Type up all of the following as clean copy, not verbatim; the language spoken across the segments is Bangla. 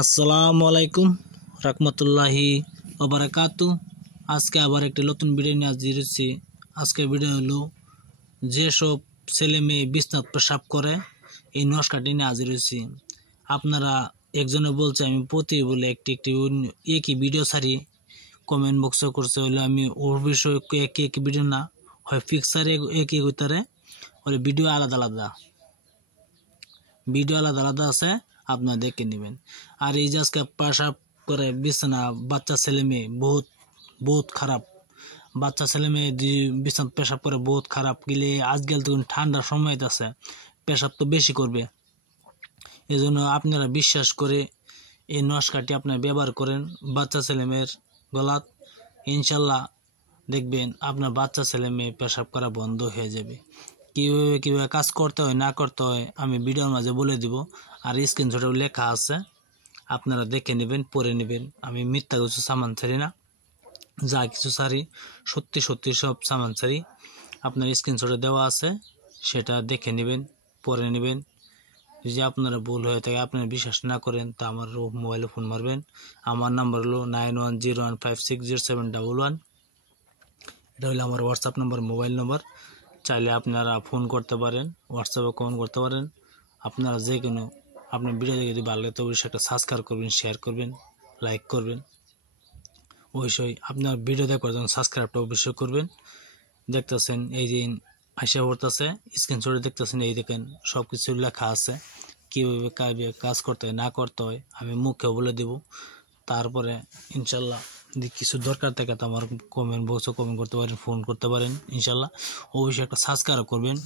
আসসালামু আলাইকুম রাহমাতুল্লাহি ওয়া বারাকাতু। আজকে আবার একটি নতুন ভিডিও নিয়ে হাজির হয়েছি। আজকের ভিডিও হলো যেসব ছেলে মেয়ে বিছনাত পেশাব করে এই নস্কাটি নিয়ে হাজির হয়েছি। আপনারা একজনে বলছে আমি প্রতি বলে একটি একই ভিডিও ছাড়ি, কমেন্ট বক্সে করছে হলে আমি ওর বিষয়ে একই ভিডিও না হয় ফিক্সারে একই হইতারে ওই ভিডিও আলাদা আলাদা আছে, আপনারা দেখে নেবেন। আর এই যে আজকে পেশাব করে বিছানা বাচ্চা ছেলে মেয়ে বহুত খারাপ, বাচ্চা ছেলে মেয়ে বিছানা পেশাব করে বহুত খারাপ গেলে আজকাল তো ঠান্ডার সময় আছে, পেশাব তো বেশি করবে। এই জন্য আপনারা বিশ্বাস করে এই নস্কাটি আপনারা ব্যবহার করেন বাচ্চা ছেলে মেয়ের গলাত, ইনশাল্লাহ দেখবেন আপনার বাচ্চা ছেলে মেয়ে পেশাব করা বন্ধ হয়ে যাবে। কিভাবে কাজ করতে হয় না করতে হয় আমি ভিডিওর মাঝে বলে দিব, আর স্ক্রিনশটে লেখা আছে, আপনারা দেখে নেবেন, পড়ে নেবেন। আমি মিথ্যা কিছু সামান ছাড়ি না, যা কিছু ছাড়ি সত্যি সব সামান ছাড়ি। আপনার স্ক্রিনশটে দেওয়া আছে, সেটা দেখে নেবেন, পড়ে নেবেন। যদি আপনারা ভুল হয়ে থাকে, আপনারা বিশ্বাস না করেন, তা আমার মোবাইলে ফোন মারবেন। আমার নাম্বার হলো 9101560711। এটা হলো আমার হোয়াটসঅ্যাপ নাম্বার, মোবাইল নাম্বার। চাইলে আপনারা ফোন করতে পারেন, হোয়াটসঅ্যাপে কমেন্ট করতে পারেন। আপনারা যে কোনো আপনার ভিডিও দেখে যদি ভালো লাগে তো অবশ্যই একটা সাবস্ক্রাইব করবেন, শেয়ার করবেন, লাইক করবেন। অবশ্যই আপনার ভিডিও দেখার জন্য সাবস্ক্রাইবটা অবশ্যই করবেন। দেখতেছেন এই যে আশা করতেছে স্ক্রিনশটে দেখতেছেন, এই দেখেন সব কিছু লেখা আছে, কীভাবে কাজ করতে হয় না করতে হয় আমি মুখে বলে দেব। তারপরে ইনশাল্লাহ যদি কিছু দরকার থাকে তো আমার কমেন্ট বক্সে কমেন্ট করতে পারেন, ফোন করতে পারেন। ইনশাল্লাহ অবশ্যই একটা সাবস্ক্রাইব করবেন,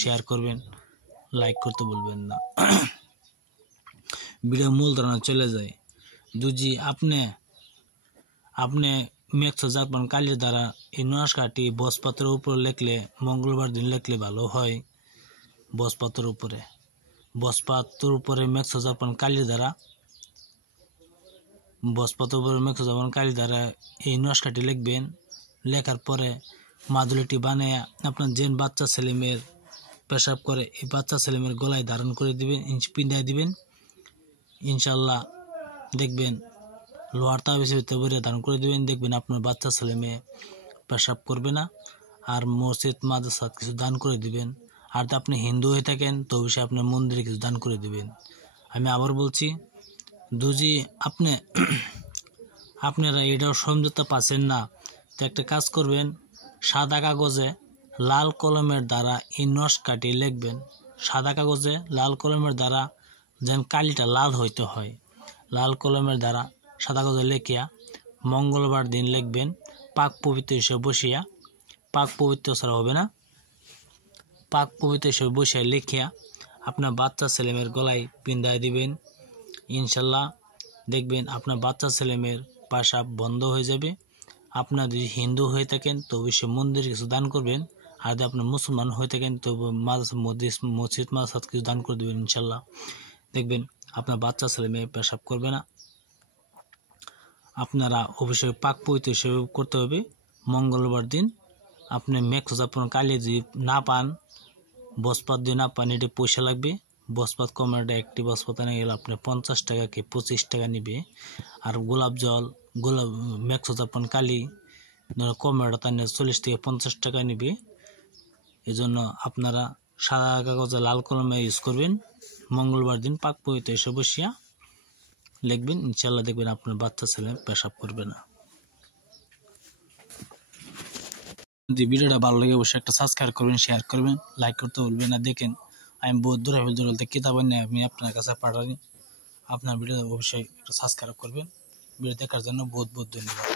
শেয়ার করবেন, লাইক করতে বলবেন না। ভিডিও মূল ধারণা চলে যায়। যদি আপনি মেক্সো জাপান কালির দ্বারা এই নস্কাটি বসপাত্রের উপর লেখলে, মঙ্গলবার দিন লেখলে ভালো হয়। বসপাত্রের উপরে মেক্সো জাপান কালির দ্বারা এই নস্কাটি লিখবেন। লেখার পরে মাদুলিটি বানিয়ে আপনার যে বাচ্চা ছেলে মেয়ের পেশাব করে এই বাচ্চা ছেলে মেয়ের গলায় ধারণ করে দিবেন, পিন্ধায় দিবেন। ইনশাল্লাহ দেখবেন লোহার তাবিজে ভরে ধারণ করে দিবেন, দেখবেন আপনার বাচ্চা ছেলে মেয়ে পেশাব করবে না। আর মসজিদ মাদ্রাসা কিছু দান করে দিবেন। আর তো আপনি হিন্দু হয়ে থাকেন তো অবশ্যই আপনার মন্দিরে কিছু দান করে দিবেন। আমি আবার বলছি, যদি আপনারা এটাও সমঝোতা পাচ্ছেন না তো একটা কাজ করবেন, সাদা কাগজে লাল কলমের দ্বারা এই নস্কাটি লিখবেন। সাদা কাগজে লাল কলমের দ্বারা যেন কালিটা লাল হইতে হয়, লাল কলমের দ্বারা সাদা কাগজে লেখিয়া মঙ্গলবার দিন লিখবেন। পাক পবিত্র হিসেবে বসিয়া, পাক পবিত্র ছাড়া হবে না, পাক পবিত্র হিসেবে বসিয়া লিখিয়া আপনার বাচ্চা ছেলেমেয়ের গলায় পিন্ধায় দিবেন। ইনশাল্লাহ দেখবেন আপনার বাচ্চা ছেলেমেয়ের পেশাব বন্ধ হয়ে যাবে। আপনার যদি হিন্দু হয়ে থাকেন তো অবশ্যই মন্দিরে কিছু দান করবেন। আর যদি আপনার মুসলমান হয়ে থাকেন তো মসজিদ মাদ্রাসা কিছু দান করে দেবেন। ইনশাল্লাহ দেখবেন আপনার বাচ্চা ছেলে মেয়ে পেশাব করবে না। আপনারা অবশ্যই পাক পবিত্র হিসেবে করতে হবে। মঙ্গলবার দিন আপনি মেক্সো জাপান কালি যদি না পান, বসপাত দিয়ে না পান, এটা পয়সা লাগবে। বসপাত কমাটা একটি বসপাত এনে গেলে আপনার 50 টাকা কি 25 টাকা নিবে। আর গোলাপ মেক্সো জাপান কালি কমাটা তাহলে 40 থেকে 50 টাকা নিবে। এই জন্য আপনারা সাদা কাগজে লাল কলমে ইউজ করবেন। মঙ্গলবার দিন পাক পবিত্র হিসেবে বসিয়া লিখবেন। ইনশাল্লাহ দেখবেন আপনার বাচ্চা ছেলে পেশাব করবে না। যদি ভিডিওটা ভালো লাগে অবশ্যই একটা সাবস্ক্রাইব করবেন, শেয়ার করবেন, লাইক করতে ভুলবেন না। দেখেন আমি বহুত দূরে কিতাব নিয়ে আমি আপনার কাছে পাঠাই। আপনার ভিডিও অবশ্যই একটা সাবস্ক্রাইব করবেন। ভিডিও দেখার জন্য বহুত ধন্যবাদ।